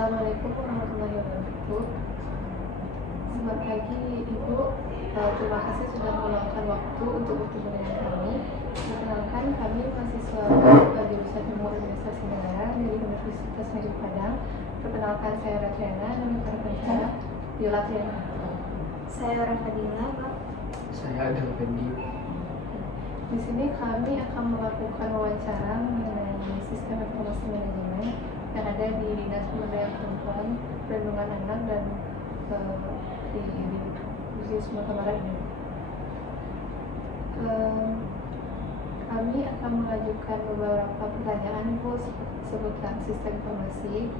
Assalamualaikum warahmatullahi wabarakatuh. Selamat pagi Ibu. Terima kasih sudah meluangkan waktu untuk bertemu dengan kami. Perkenalkan, kami mahasiswa jurusan Ilmu Administrasi Negara dari Universitas Negeri Padang. Perkenalkan, saya Ratriana dan rekan saya Yola Triana. Saya Rafadila, Pak. Saya ada Fendi. Di sini kami akan melakukan wawancara mengenai sistem informasi manajemen yang ada di Dinas Pemberdayaan Perempuan, Perlindungan Anak dan di Sumatera Barat ini. Kami akan mengajukan beberapa pertanyaan Bu seputar sistem informasi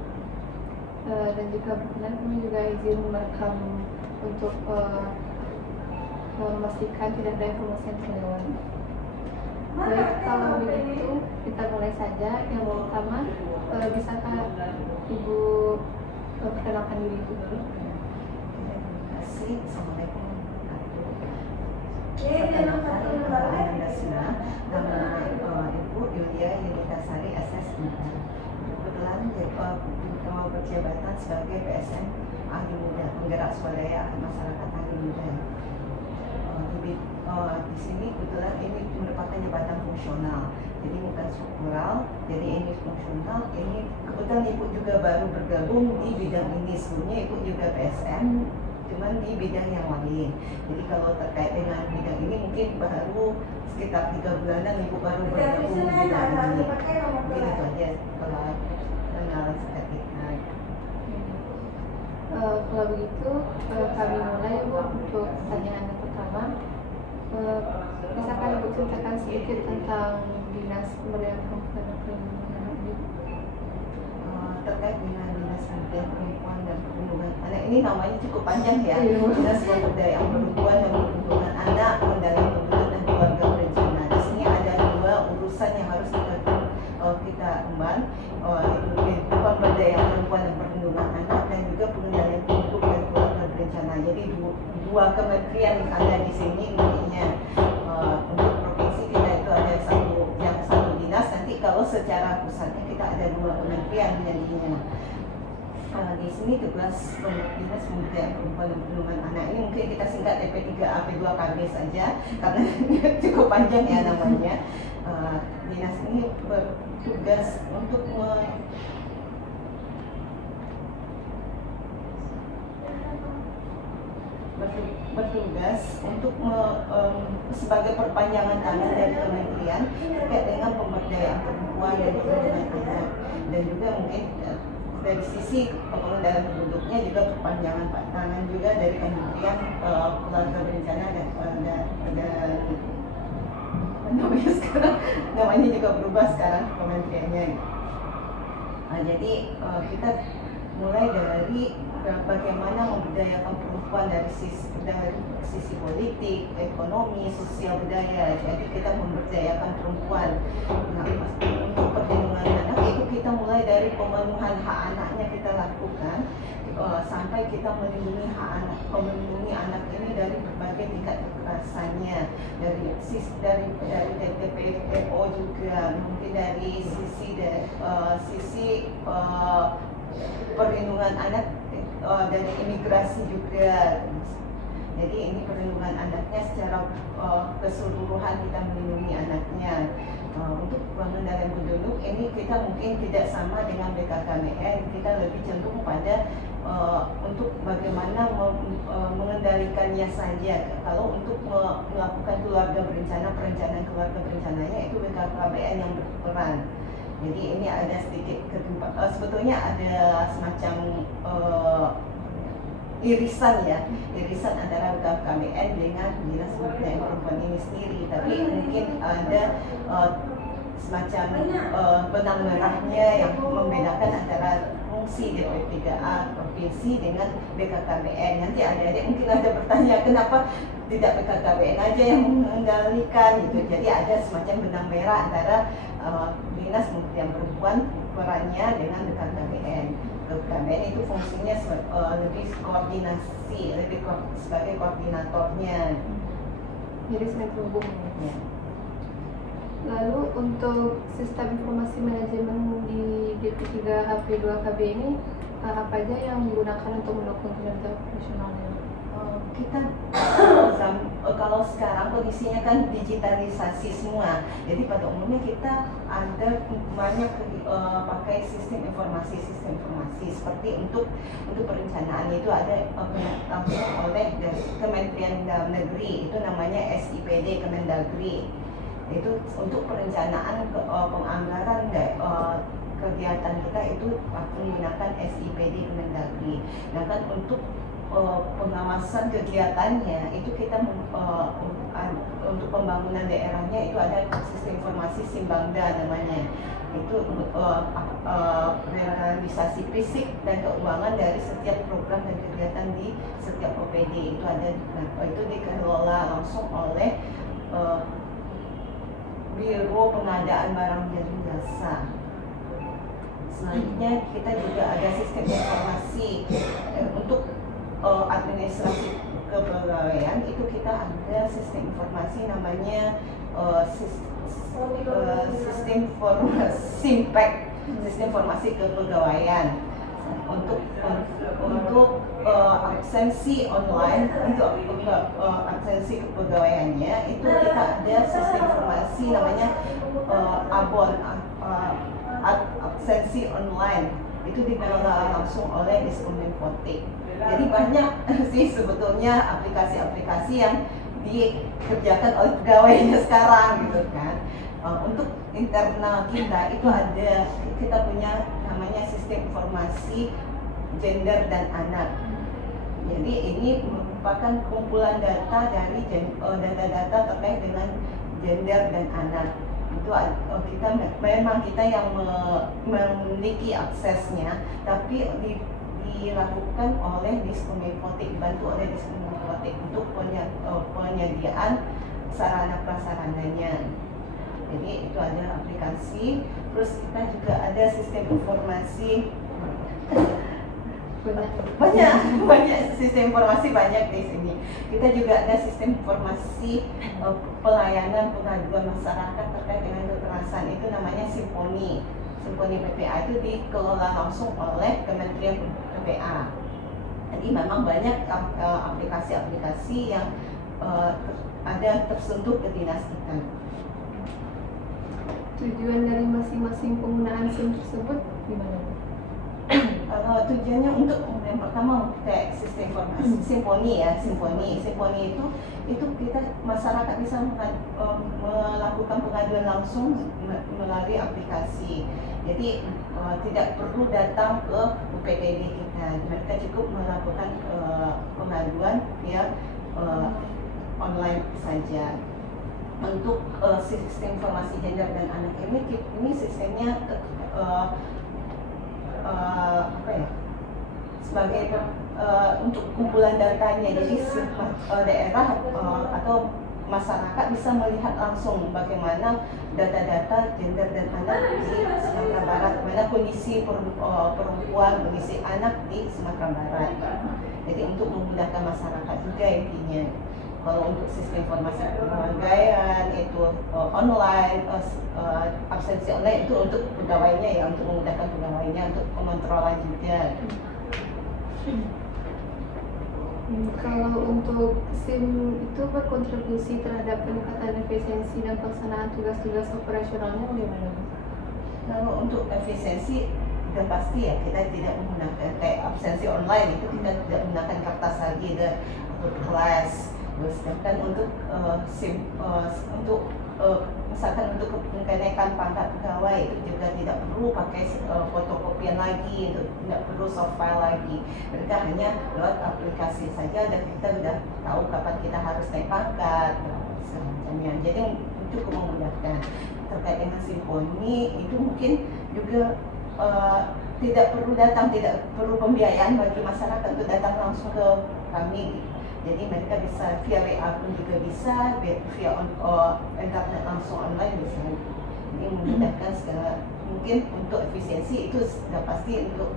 dan juga berkenan kami juga izin merekam untuk memastikan tidak ada informasi yang terlewat. Baik, kalau begitu kita mulai saja. Yang pertama, bisakah Ibu perkenalkan diri Ibu dulu? Terima kasih. Assalamualaikum warahmatullahi wabarakatuh. Nama Ibu Yulia Yunitasari SSMK. Kebetulan berjabatan sebagai PSM Ahli Muda, Penggerak Swadaya Masyarakat Ahli Muda. Di sini kebetulan ini merupakan jabatan fungsional, jadi bukan struktural, jadi ini fungsional. Ini kebetulan Ibu juga baru bergabung di bidang ini. Sebelumnya Ibu juga PSM, cuman di bidang yang lain. Jadi kalau terkait dengan bidang ini mungkin baru sekitar 3 bulanan Ibu baru bergabung di bidang ini. Mungkin itu aja kalau kenal seketika. Kalau begitu kami mulai Bu untuk pertanyaan yang pertama. Bisakah Ibu ceritakan sedikit tentang Dinas Pemberdayaan Perempuan dan Perlindungan Anak ini? Terkait dengan Dinas Pemberdayaan Perempuan dan Perlindungan Anak, ini namanya cukup panjang ya. Dinas Pemberdayaan Perempuan dan Perlindungan Anak, Pengendalian Kebutuhan dan Keluarga Berencana. Di sini ada 2 urusan yang harus kita emban, pemberdayaan perempuan dan perlindungan anak, dan juga pengendalian penduduk dan keluarga berencana. Jadi 2 kementerian yang ada di sini intinya. Untuk provinsi kita itu ada satu dinas. Nanti kalau secara pusatnya kita ada 2 kementerian jadinya. Di sini tugas Dinas Pemberdayaan Perempuan dan Perlindungan Anak ini mungkin kita singkat DP3A P2KB saja karena cukup panjang ya namanya. Dinas ini bertugas untuk sebagai perpanjangan tangan dari kementerian terkait dengan pemberdayaan perempuan dan perlindungan anak, dan juga mungkin dari sisi pengendalian penduduknya juga perpanjangan tangan juga dari Kementerian Keluarga Berencana dan namanya sekarang namanya juga berubah sekarang kementeriannya. Jadi kita mulai dari bagaimana memberdayakan perempuan dari sisi politik, ekonomi, sosial, budaya. Jadi kita memberdayakan perempuan. Untuk perlindungan anak itu kita mulai dari pemenuhan hak anaknya kita lakukan sampai kita melindungi anak ini dari berbagai tingkat kekerasannya, dari TPO juga, mungkin dari sisi perlindungan anak dari imigrasi juga. Jadi ini perlindungan anaknya secara keseluruhan, kita melindungi anaknya. Untuk pengendalian penduduk ini kita mungkin tidak sama dengan BKKBN, kita lebih cenderung pada untuk bagaimana mengendalikannya saja. Kalau untuk melakukan keluarga berencana, perencanaan keluarga berencananya itu BKKBN yang berperan. Jadi ini ada sedikit sebetulnya ada semacam irisan antara BKKBN dengan Dinas Pemberdayaan Perempuan ini sendiri, tapi mungkin ada semacam benang merahnya yang membedakan antara fungsi DP3A provinsi dengan BKKBN. Nanti adik-adik mungkin ada bertanya kenapa tidak BKKBN aja yang mengendalikan gitu. Jadi ada semacam benang merah antara Dinas Pemberdayaan Perempuan perannya dengan BKKBN. BKKBN itu fungsinya lebih koordinasi, sebagai koordinatornya. Jadi sering terhubung. Ya. Lalu untuk sistem informasi manajemen di DP3HP2KB ini apa aja yang digunakan untuk mendukung kinerja operasionalnya? Kita kalau sekarang kondisinya kan digitalisasi semua, jadi pada umumnya kita ada banyak pakai sistem informasi seperti untuk perencanaan itu ada langsung oleh Kementerian Dalam Negeri, itu namanya SIPD Kemendagri. Itu untuk perencanaan penganggaran kegiatan kita itu menggunakan SIPD Kemendagri. Nah kan untuk pengawasan kegiatannya itu kita untuk pembangunan daerahnya itu ada sistem informasi Simbangda namanya. Itu realisasi fisik dan keuangan dari setiap program dan kegiatan di setiap OPD itu ada. Nah, itu dikelola langsung oleh Biro Pengadaan Barang dan Jasa. Selanjutnya kita juga ada sistem informasi untuk administrasi kepegawaian, itu kita ada sistem informasi namanya sistem informasi kepegawaian. Untuk absensi online, untuk absensi kepegawaiannya itu kita ada sistem informasi namanya absensi online, itu dikelola langsung oleh Diskominfotik. Jadi banyak sih sebetulnya aplikasi-aplikasi yang dikerjakan oleh pegawainya sekarang gitu kan. Untuk internal kita itu ada, kita punya namanya sistem informasi gender dan anak. Jadi ini merupakan kumpulan data dari data-data terkait dengan gender dan anak. Itu kita yang memiliki aksesnya, tapi dilakukan oleh Diskominfotik, dibantu oleh Diskominfotik untuk penyediaan sarana prasarananya. Jadi itu ada aplikasi, terus kita juga ada sistem informasi banyak sistem informasi banyak di sini. Kita juga ada sistem informasi pelayanan pengaduan masyarakat terkait dengan kekerasan, itu namanya Simponi PPA, itu dikelola langsung oleh Kementerian PPA. Jadi memang banyak aplikasi-aplikasi yang ada tersentuh ke dinas kita. Tujuan dari masing-masing penggunaan SIM tersebut gimana? Tujuannya untuk yang pertama kayak sistem informasi Simponi itu kita masyarakat bisa melakukan pengaduan langsung melalui aplikasi. Jadi tidak perlu datang ke UPTD kita, mereka cukup melakukan pengaduan via online saja. Untuk sistem informasi gender dan anak ini sistemnya sebagai untuk kumpulan datanya, jadi daerah atau masyarakat bisa melihat langsung bagaimana data-data gender dan anak di Sumatera Barat, bagaimana kondisi perempuan, kondisi anak di Sumatera Barat. Jadi untuk memudahkan masyarakat juga intinya. Kalau untuk sistem informasi kepegawaian itu online, absensi online itu untuk pegawainya ya, untuk memudahkan pegawainya, untuk pengontrolan juga. Kalau untuk SIM itu berkontribusi terhadap peningkatan efisiensi dan pelaksanaan tugas-tugas operasionalnya bagaimana? Kalau untuk efisiensi sudah pasti ya, kita tidak menggunakan kayak absensi online itu kita tidak menggunakan kertas lagi atau kelas. Sedangkan untuk misalkan untuk kenaikan pangkat pegawai itu juga tidak perlu pakai fotokopian lagi, tidak perlu soft file lagi. Mereka hanya lewat aplikasi saja dan kita sudah tahu kapan kita harus naik pangkat semacamnya. Jadi cukup memudahkan. Terkait dengan Simponi itu mungkin juga tidak perlu pembiayaan bagi masyarakat untuk datang langsung ke kami. Jadi mereka bisa via WA pun juga bisa, via internet langsung online bisa. Ini memudahkan segala, mungkin untuk efisiensi itu sudah pasti untuk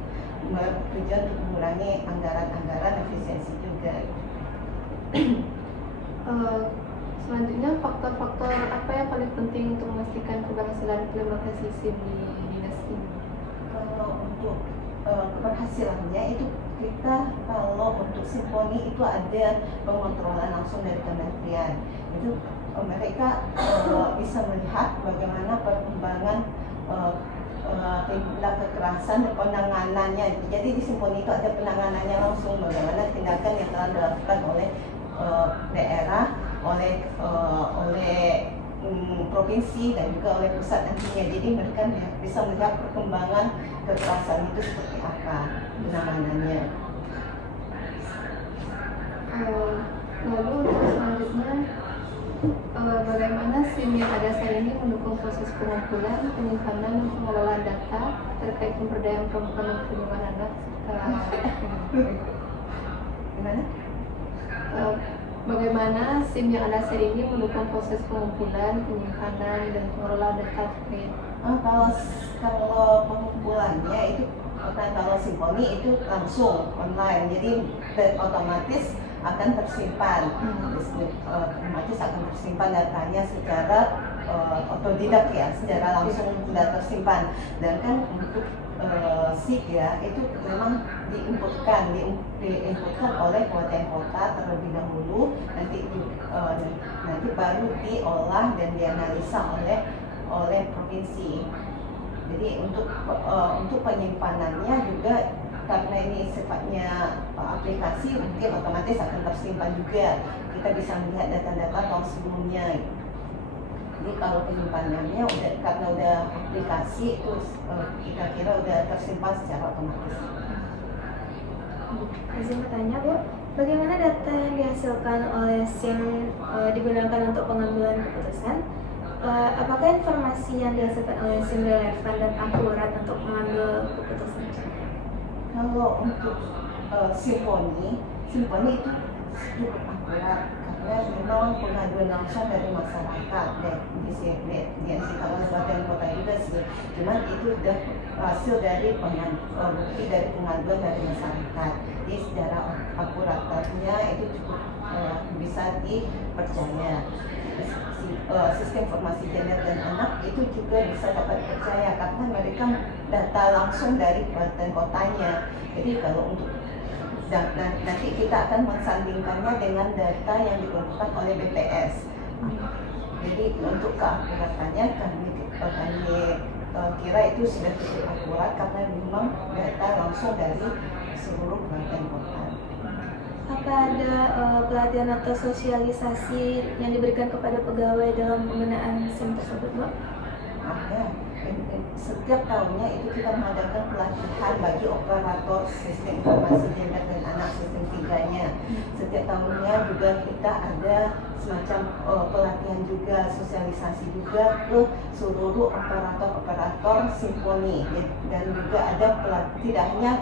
tujuan untuk mengurangi anggaran efisiensi juga. Selanjutnya faktor-faktor apa yang paling penting untuk memastikan keberhasilan implementasi SIM di dinas ini? Kalau untuk keberhasilannya itu kita kalau untuk Simponi itu ada pengontrolan langsung dari kementerian. Itu mereka bisa melihat bagaimana perkembangan tindak kekerasan dan penanganannya. Jadi di Simponi itu ada penanganannya langsung, bagaimana tindakan yang telah dilakukan oleh daerah, oleh provinsi dan juga oleh pusat nantinya. Jadi mereka bisa melihat perkembangan kekerasan itu seperti apa penanganannya. Lalu untuk selanjutnya, bagaimana SIM yang ada saat ini mendukung proses pengumpulan, penyimpanan, dan pengelolaan data terkait pemberdayaan perempuan dan perlindungan anak? Gimana? Bagaimana SIM yang ada saat ini mendukung proses pengumpulan, penyimpanan, dan pengelolaan data terkait? Kalau pengumpulannya itu kalau Simponi itu langsung online, jadi otomatis akan tersimpan, otomatis akan tersimpan datanya secara otodidak ya, secara langsung sudah tersimpan. Dan kan untuk SIP ya itu memang diinputkan oleh kabupaten kota terlebih dahulu, nanti baru diolah dan dianalisa oleh provinsi. Jadi untuk penyimpanannya juga karena ini sifatnya aplikasi, mungkin otomatis akan tersimpan juga. Kita bisa melihat data-data tahun sebelumnya. Jadi kalau penyimpanannya karena udah aplikasi itu kita kira udah tersimpan secara otomatis. Izin bertanya, Bu, bagaimana data yang dihasilkan oleh SIM digunakan untuk pengambilan keputusan? Apakah informasi yang dihasilkan oleh SIM relevan dan akurat untuk mengambil keputusan? Kalau untuk Simponi itu cukup akurat karena memang pengaduan langsung dari masyarakat dan di kabupaten kota juga sih. Cuman itu sudah hasil dari bukti dari pengaduan dari masyarakat. Jadi secara akuratannya itu cukup bisa dipercaya. Sistem informasi gender dan anak itu juga bisa dapat dipercaya karena mereka data langsung dari kabupaten kotanya. Jadi kalau untuk nanti kita akan mensandingkannya dengan data yang dikumpulkan oleh BPS. Jadi untuk keakuratannya kami kira itu sudah cukup akurat karena memang data langsung dari seluruh kabupaten kota. Apa ada pelatihan atau sosialisasi yang diberikan kepada pegawai dalam penggunaan SIM tersebut, Bu? Ada. Setiap tahunnya itu kita mengadakan pelatihan bagi operator sistem informasi gender dan anak sistem 3-nya. Setiap tahunnya juga kita ada semacam pelatihan juga, sosialisasi juga ke seluruh operator Simponi, dan juga ada tidak hanya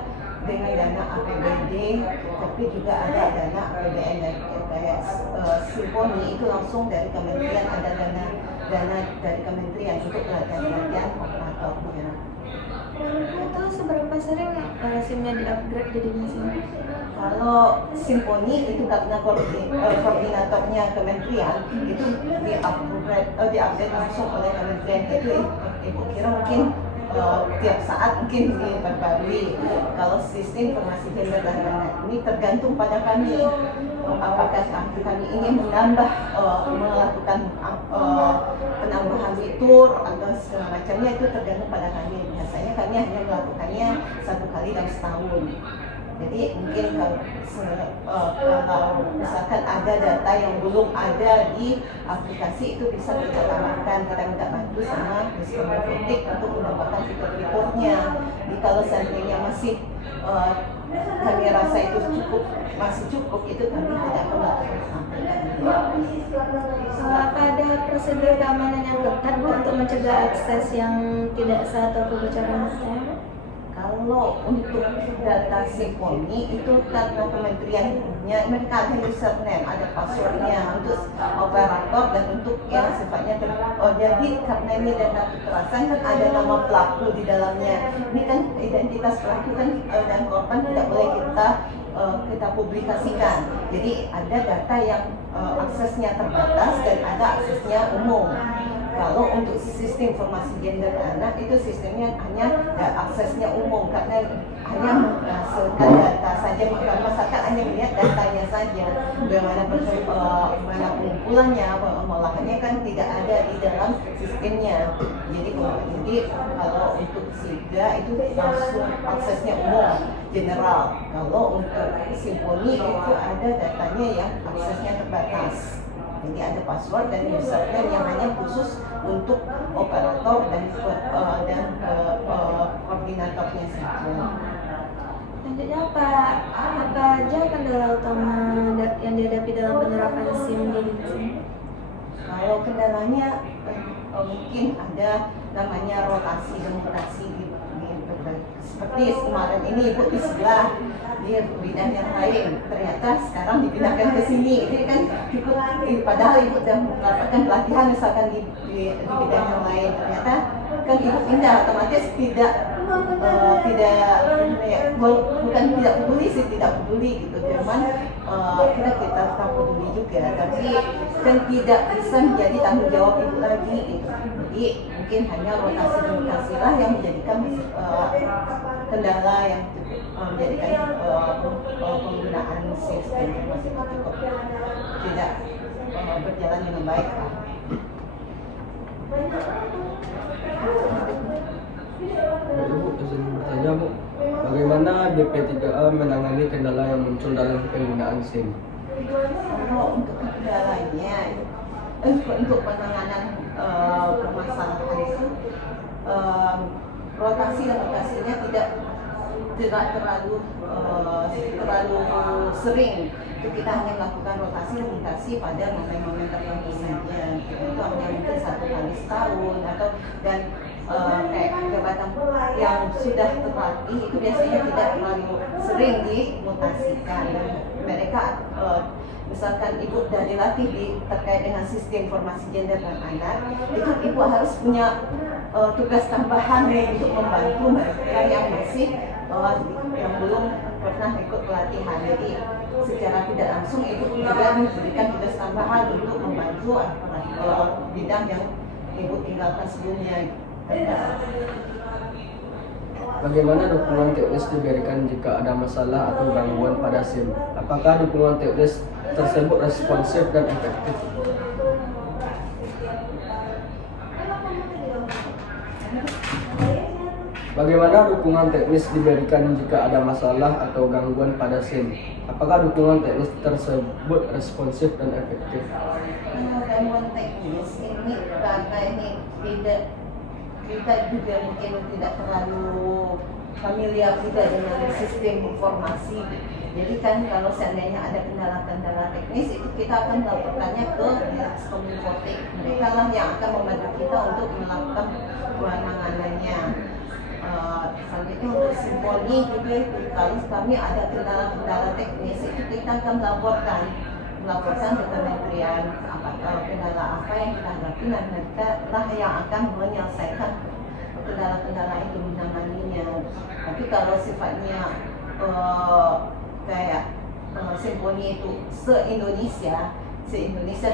dengan dana APBD, tapi juga ada dana APBN dan Simponi itu langsung dari kementerian, ada dana dari kementerian untuk pelatihan operatornya. Itu seberapa sering SIM-nya di-upgrade jadi SIM? Kalau Simponi itu karena koordinatornya kementerian itu di-upgrade langsung oleh kementerian. Itu ibu kira mungkin tiap saat mungkin diperbarui. Kalau sistem informasi gender dan anak ini tergantung pada kami. Apakah kami ingin melakukan penambahan fitur atau segala macamnya, itu tergantung pada kami. Biasanya kami hanya melakukannya 1 kali dalam setahun. Jadi mungkin kalau misalkan ada data yang belum ada di aplikasi itu bisa kita tambahkan, kita minta bantu sama Diskominfotik untuk menambahkan fitur-fiturnya. Jadi kalau seandainya masih kami rasa itu masih cukup, itu kami tidak perlu Apa ada prosedur keamanan yang ketat, Bu, untuk mencegah akses yang tidak sah atau kebocoran data? Kalau untuk data Simponi itu karena kementeriannya mereka ada username, ada passwordnya untuk operator dan untuk yang sifatnya jadi karena ini data kekerasan kan ada nama pelaku di dalamnya. Ini kan identitas pelaku kan dan korban tidak boleh kita publikasikan. Jadi ada data yang aksesnya terbatas dan ada aksesnya umum. Kalau untuk sistem informasi gender anak itu sistemnya hanya aksesnya umum karena hanya menghasilkan data saja, maka masyarakat hanya melihat datanya saja, bagaimana pengumpulannya, pengolahannya kan tidak ada di dalam sistemnya. Jadi kalau untuk SIGA itu langsung aksesnya umum, general. Kalau untuk Simponi itu ada datanya yang aksesnya terbatas. Jadi ada password dan username yang hanya khusus untuk operator dan koordinatornya saja. Selanjutnya apa aja kendala utama yang dihadapi dalam penerapan SIM di Indonesia? Kalau kendalanya mungkin ada namanya rotasi dan mutasi di seperti kemarin ini ibu di sebelah dia bidang yang lain, ternyata sekarang dipindahkan ke sini. Ini kan cukup, padahal ibu sudah mendapatkan pelatihan misalkan di bidang yang lain, ternyata kan ibu pindah, otomatis bukan tidak peduli sih, tidak peduli gitu, cuman kita tetap peduli juga, tapi kan tidak bisa menjadi tanggung jawab ibu lagi gitu. Jadi mungkin hanya rotasi dan mutasi lah yang menjadikan kendala yang menjadikan penggunaan sistem informasi itu tidak berjalan dengan baik. Ibu, izin bertanya Bu, bagaimana DP3A menangani kendala yang muncul dalam penggunaan SIM? Kalau untuk kendalanya, untuk penanganan permasalahan itu, rotasi dan mutasinya tidak terlalu sering. Itu kita hanya melakukan rotasi dan mutasi pada momen-momen tertentu saja. Itu hanya mungkin 1 kali setahun dan kayak jabatan yang sudah terlatih itu biasanya tidak terlalu sering dimutasikan. Mereka misalkan ibu sudah dilatih terkait dengan sistem informasi gender dan anak, itu ibu harus punya tugas tambahan untuk membantu mereka yang masih yang belum pernah ikut pelatihan. Jadi secara tidak langsung ibu juga memberikan tugas tambahan untuk membantu bidang yang ibu tinggalkan sebelumnya. Bagaimana dukungan teknis diberikan jika ada masalah atau gangguan pada SIM? Apakah dukungan teknis tersebut responsif dan efektif? Bagaimana dukungan teknis diberikan jika ada masalah atau gangguan pada SIM? Apakah dukungan teknis tersebut responsif dan efektif? Gangguan teknis ini karena ini kita juga mungkin tidak terlalu familiar juga dengan sistem informasi. Jadi kan kalau seandainya ada kendala-kendala teknis itu kita akan melaporkannya ke Kominfotek. Mereka lah yang akan membantu kita untuk melakukan penanganannya. Selanjutnya untuk Simponi juga itu kalau kami ada kendala-kendala teknis itu kita akan melaporkan ke kementerian kendala apa yang kita hadapi, dan mereka lah yang akan menyelesaikan kendala-kendala itu, menanganinya. Tapi kalau sifatnya kayak Simponi itu se-Indonesia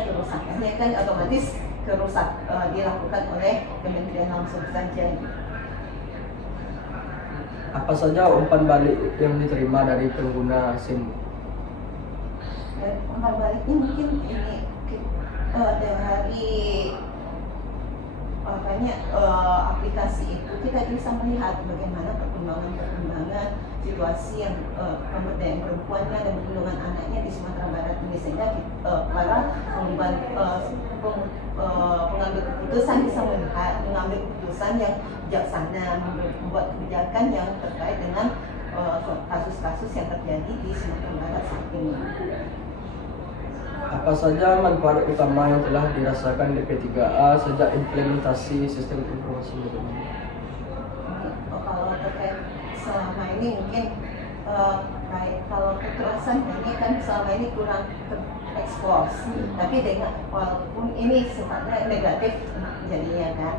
kerusakannya kan otomatis dilakukan oleh kementerian langsung saja. Apa saja umpan balik yang diterima dari pengguna SIM? Umpan baliknya mungkin ini dari aplikasi itu kita bisa melihat bagaimana perkembangan situasi yang pemberdayaan perempuannya dan perlindungan anaknya di Sumatera Barat ini, sehingga para pengambil keputusan bisa mengambil keputusan yang bijaksana, membuat kebijakan yang terkait dengan kasus-kasus yang terjadi di Sumatera Barat saat ini. Apa saja manfaat utama yang telah dirasakan DP3A sejak implementasi sistem informasi ini? Kalau terkait selama ini mungkin kalau kekerasan ini kan selama ini kurang terekspos, tapi dengan walaupun ini sifatnya negatif jadinya kan,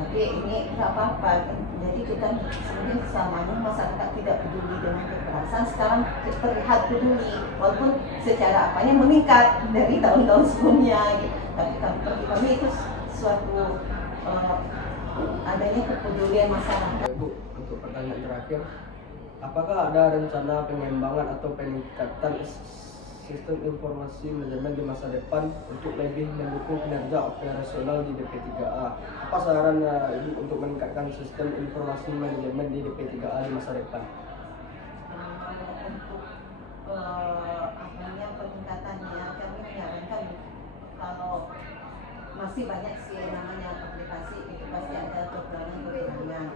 tapi ini nggak apa-apa. Jadi kita mungkin selama ini masyarakat tidak peduli dengan kekerasan, sekarang terlihat peduli walaupun secara apanya meningkat dari tahun-tahun sebelumnya gitu. Tapi bagi kami itu suatu adanya kepedulian masyarakat. Bu, untuk pertanyaan terakhir, Apakah ada rencana pengembangan atau peningkatan sistem informasi manajemen di masa depan untuk lebih mendukung kinerja operasional di DP3A? Apa saran Ibu untuk meningkatkan sistem informasi manajemen di DP3A di masa depan? Untuk peningkatannya, kami menyarankan kalau masih banyak sih namanya aplikasi itu pasti ada kekurangan-kekurangan.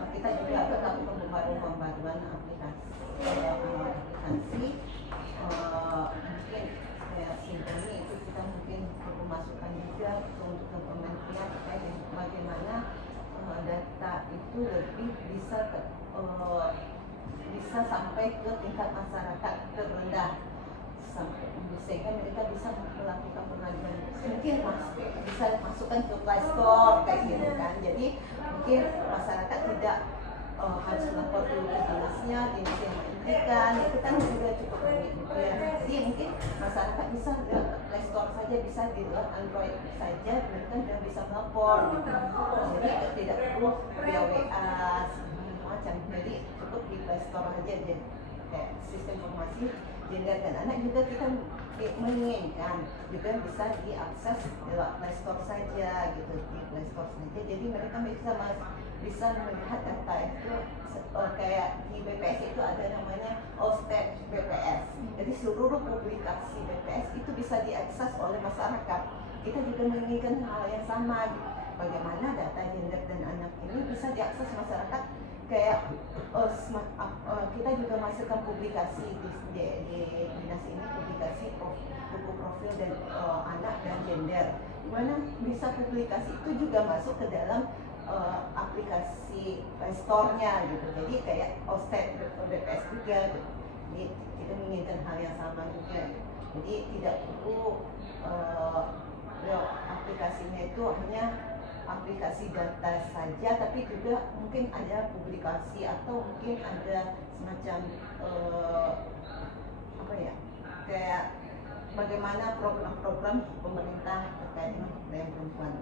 Seperti kita juga tetap pembaruan aplikasi mungkin kayak Symfony itu kita mungkin perlu masukkan juga untuk kementerian terkait dengan bagaimana data itu lebih bisa sampai ke tingkat masyarakat terendah sehingga mereka bisa melakukan pengaduan, mungkin bisa masukkan ke Play Store kayak gitu kan. Jadi mungkin masyarakat tidak harus melapor ke dinasnya, dinas yang menghentikan, itu kan juga cukup rumit gitu ya. Jadi mungkin masyarakat bisa di Play Store saja, bisa di Android saja, mereka sudah bisa melapor gitu. Jadi tidak perlu via WA macam, jadi cukup di Play Store aja deh. Kayak sistem informasi gender dan anak juga kita menginginkan juga bisa diakses lewat Play Store saja gitu, di Play Store saja. Jadi mereka bisa melihat data itu kayak di BPS itu ada namanya Allstat BPS. Jadi seluruh publikasi BPS itu bisa diakses oleh masyarakat. Kita juga menginginkan hal yang sama gitu. Bagaimana data gender dan anak ini bisa diakses masyarakat. Kayak kita juga masukkan publikasi di dinas ini, publikasi buku profil dan anak dan gender, dimana bisa publikasi itu juga masuk ke dalam aplikasi Play Store-nya gitu. Jadi kayak Allstat BPS juga gitu. Jadi kita menginginkan hal yang sama juga. Jadi tidak perlu aplikasinya itu hanya aplikasi data saja, tapi juga mungkin ada publikasi atau mungkin ada semacam kayak bagaimana program-program pemerintah terkait dengan pemberdayaan perempuan.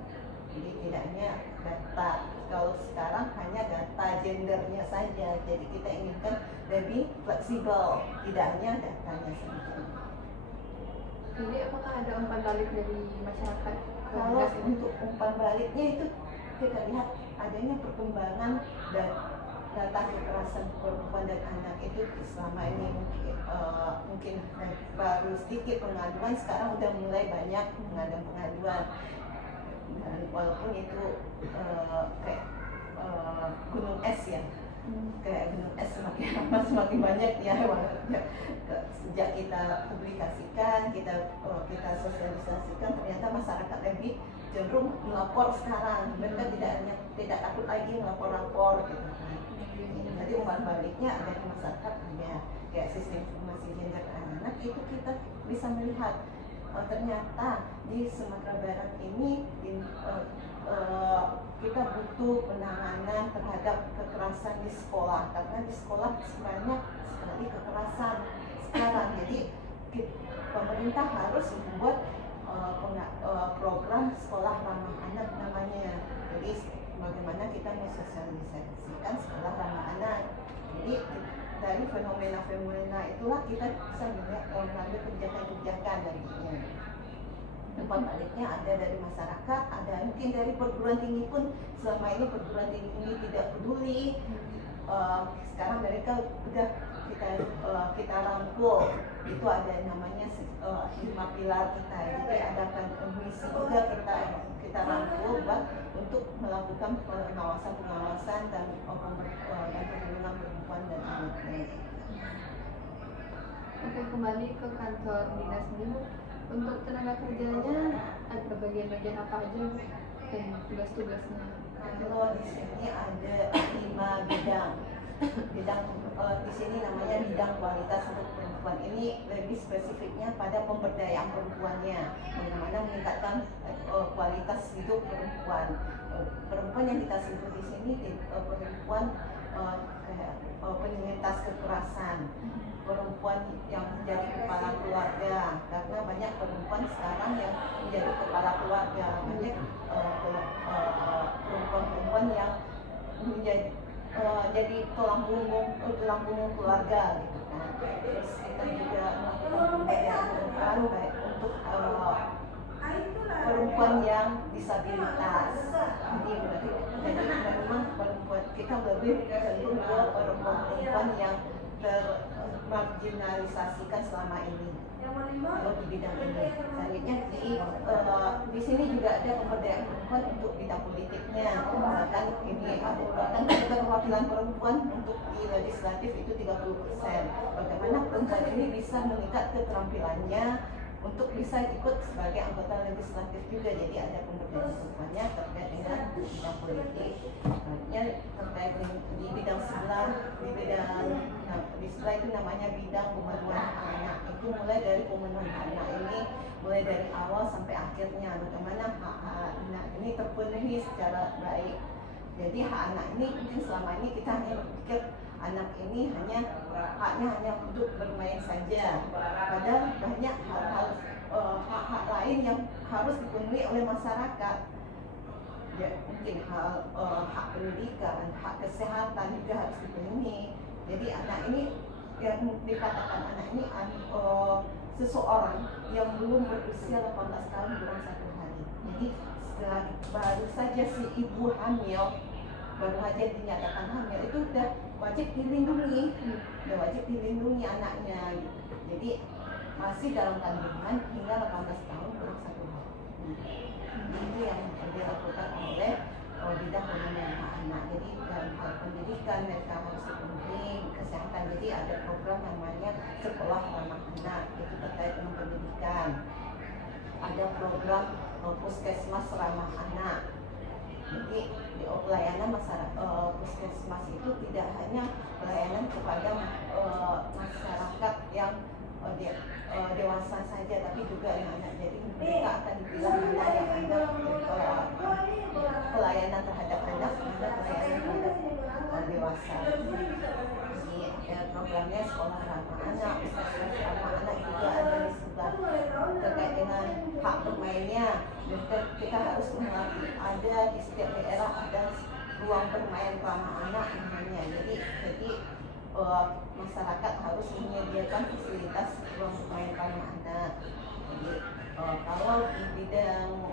Jadi tidak hanya data, kalau sekarang hanya data gendernya saja, jadi kita inginkan lebih fleksibel, tidak hanya datanya saja. Jadi apakah ada umpan balik dari masyarakat? Kalau untuk umpan baliknya itu kita lihat adanya perkembangan dan data kekerasan perempuan dan anak itu selama ini mungkin baru sedikit pengaduan, sekarang udah mulai banyak pengaduan dan walaupun itu kayak gunung es ya, kayak gunung es semakin lama semakin banyak ya. Sejak kita publikasikan, kita sosialisasikan, ternyata masyarakat lebih cenderung melapor sekarang. Mereka tidak takut lagi melapor gitu kan. Jadi umpan baliknya ada di masyarakat, ya kayak sistem informasi gender anak itu kita bisa melihat ternyata di Sumatera Barat ini kita butuh penanganan terhadap kekerasan di sekolah, karena di sekolah banyak sekali kekerasan sekarang. Jadi pemerintah harus membuat program sekolah ramah anak namanya. Jadi bagaimana kita mensosialisasikan sekolah ramah anak. Jadi dari fenomena-fenomena itulah kita bisa mengambil kebijakan-kebijakan nantinya. Umpan baliknya ada dari masyarakat, ada mungkin dari perguruan tinggi pun. Selama ini perguruan tinggi ini tidak peduli. Sekarang mereka udah kita rangkul. Itu ada namanya 5 pilar kita. Jadi ada misi juga kita rangkul buat untuk melakukan pengawasan dan perlindungan perempuan dan anak. Oke, kembali ke kantor dinas ini, untuk tenaga kerjanya ada bagian-bagian apa aja dan tugas-tugasnya? Kalau di sini ada 5 bidang. Di sini namanya bidang kualitas untuk perempuan. Ini lebih spesifiknya pada pemberdayaan perempuannya, bagaimana meningkatkan kualitas hidup perempuan. Perempuan yang kita sebut di sini perempuan penyintas kekerasan, perempuan yang menjadi kepala keluarga, karena banyak perempuan sekarang yang menjadi kepala keluarga, banyak perempuan-perempuan yang menjadi jadi tulang punggung keluarga gitu kan. Terus kita juga melakukan pemberdayaan perempuan baik untuk perempuan yang disabilitas. Jadi memang perempuan kita lebih cenderung ke perempuan yang termarginalisasikan selama ini kalau di bidang ini. Selanjutnya di sini juga ada pemberdayaan perempuan untuk bidang politiknya. Misalkan ini bahkan keterwakilan perempuan untuk di legislatif itu 30%. Bagaimana perempuan ini bisa meningkat keterampilannya untuk bisa ikut sebagai anggota legislatif juga. Jadi ada pemberdayaan perempuannya terkait dengan bidang politik. Selanjutnya terkait di bidang sebelah, di sebelah itu namanya bidang pemenuhan hak anak. Itu mulai dari pemenuhan hak anak ini, mulai dari awal sampai akhirnya bagaimana hak anak ini terpenuhi secara baik. Jadi hak anak ini mungkin selama ini kita hanya berpikir anak ini haknya hanya untuk bermain saja. Padahal banyak hal-hal hak-hak lain yang harus dipenuhi oleh masyarakat. Ya, mungkin hak pendidikan, hak kesehatan juga harus dipenuhi. Jadi anak ini yang dikatakan anak ini seseorang yang belum berusia 18 tahun kurang 1 hari. Jadi setelah baru saja si ibu hamil, baru saja dinyatakan hamil, itu sudah wajib dilindungi anaknya gitu. Jadi masih dalam kandungan hingga 18 tahun kurang 1 hari. Itu yang dilakukan oleh bidang pemenuhan hak anak. Jadi dalam hal pendidikan mereka harus dipenuhi, kesehatan. Jadi ada program namanya sekolah ramah anak, itu terkait dengan pendidikan. Ada program puskesmas ramah anak. Jadi pelayanan puskesmas itu tidak hanya pelayanan kepada masyarakat yang dewasa saja, tapi juga anak-anak. Jadi mereka akan dibilang mana yang ada pelayanan terhadap anak, ada pelayanan terhadap dewasa. Jadi ada programnya sekolah ramah anak, puskesmas ramah anak juga ada di sebelah. Terkait dengan hak bermainnya, kita harus mengerti ada di setiap daerah ada ruang bermain ramah anak namanya. Jadi masyarakat harus menyediakan fasilitas ruang bermain ramah anak. Jadi kalau di bidang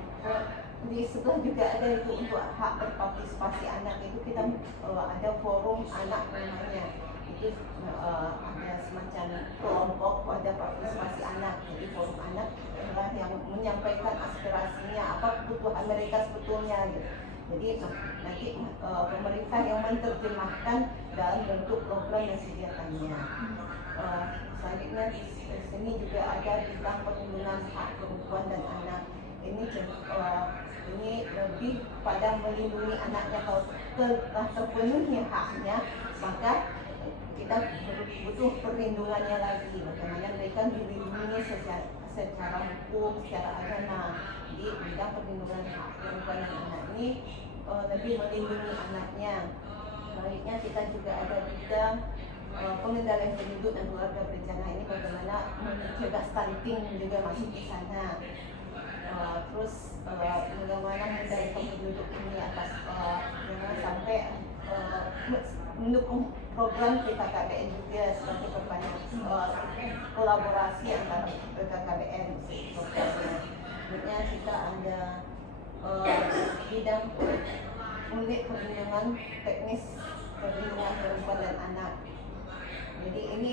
di sebelah juga ada itu untuk hak berpartisipasi anak, itu kita ada forum anak namanya. Itu ada semacam kelompok pada partisipasi anak. Jadi forum anak adalah yang menyampaikan aspirasinya, apa kebutuhan mereka sebetulnya gitu. Jadi nanti pemerintah yang menerjemahkan dalam bentuk program yang disediakannya. Selanjutnya di sini juga ada bidang perlindungan hak perempuan dan anak. Ini lebih pada melindungi anaknya. Kalau telah terpenuhi haknya, maka kita butuh perlindungannya lagi. Bagaimana mereka dilindungi secara hukum, secara agama. Di bidang perlindungan hak perempuan dan anak ini lebih melindungi anaknya. Selanjutnya kita juga ada bidang pengendalian penduduk dan keluarga berencana. Ini bagaimana mencegah stunting juga masuk di sana. Terus bagaimana mencari penduduk ini atas jangan sampai mendukung program BKKBN juga sebagai perpanjang kolaborasi antara BKKBN programnya. Kemudian kita ada bidang unit perlindungan teknis perlindungan perempuan dan anak. Jadi ini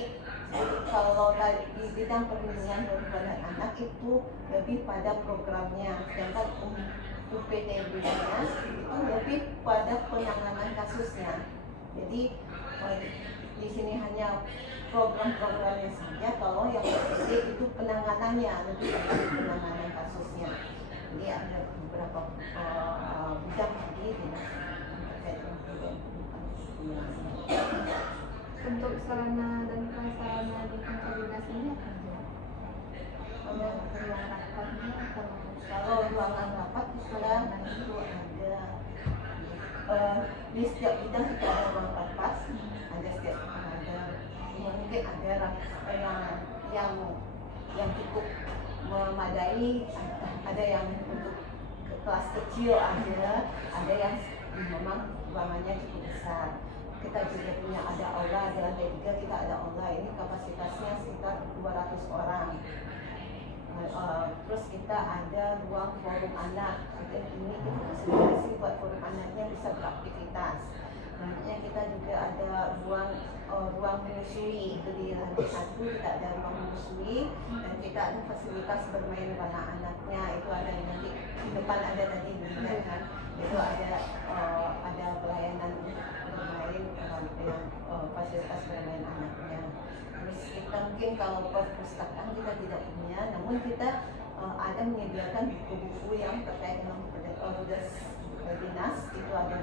kalau di bidang perlindungan perempuan dan anak itu lebih pada programnya, sedangkan UPTB-nya itu lebih pada penanganan kasusnya. Jadi di sini hanya program-programnya saja, kalau yang UPT itu penanganannya, lebih dari penanganan kasusnya. Jadi ada beberapa bidang lagi terkait dengan Untuk sarana dan prasarana di kantor dinas ini apa aja? Ruang rapatnya atau kalau ruangan rapat itu ada di setiap bidang kita ada ruang rapat, mungkin ada yang cukup memadai, ada yang untuk kelas kecil ada yang memang ruangannya cukup besar. kita juga punya ada aula, di lantai 3 kita ada aula, ini kapasitasnya sekitar 200 orang. Terus kita ada ruang forum anak, ini kita fasilitasi buat forum anaknya bisa beraktivitas. Nantinya kita juga ada ruang menyusui, itu di lantai 1 kita ada ruang menyusui, dan kita ada fasilitas bermain anak-anaknya, itu ada nanti di depan ada tadi dilihat kan, itu ada pelayanan untuk bermain dengan fasilitas bermain anaknya. Terus kita mungkin kalau perpustakaan kita tidak punya, namun kita ada menyediakan buku-buku yang terkait dengan tugas dinas, itu ada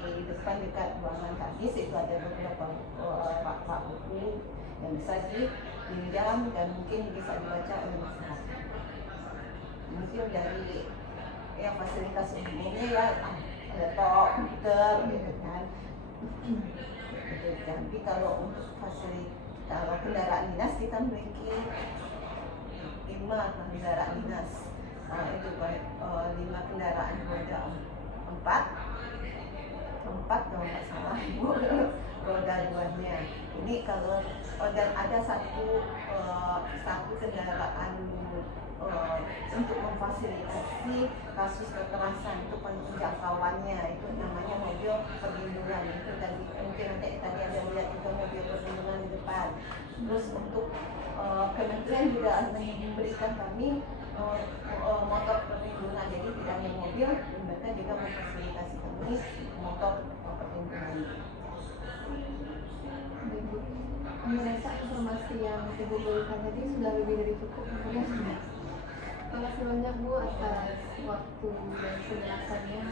di depan dekat ruangan hadis, itu ada beberapa rak buku yang bisa dipinjam dan mungkin bisa dibaca oleh masyarakat. Mungkin dari yang fasilitas umumnya ya laptop, komputer gitu kan. Tapi kalau untuk kalau kendaraan dinas kita memiliki 5 kendaraan dinas. Itu 5 kendaraan roda 4 kalau nggak salah roda 2-nya. Ini kalau dan ada satu kendaraan untuk memfasilitasi kasus kekerasan, itu penjangkauannya, itu namanya mobil perlindungan. Itu tadi mungkin tadi ada melihat itu mobil perlindungan di depan. Terus untuk kementerian juga memberikan kami motor perlindungan, jadi tidak hanya mobil, mereka juga memfasilitasi kami motor perlindungan. Kami rasa informasi yang Ibu berikan tadi sudah lebih dari cukup. Terima kasih banyak Bu atas waktu dan penjelasannya.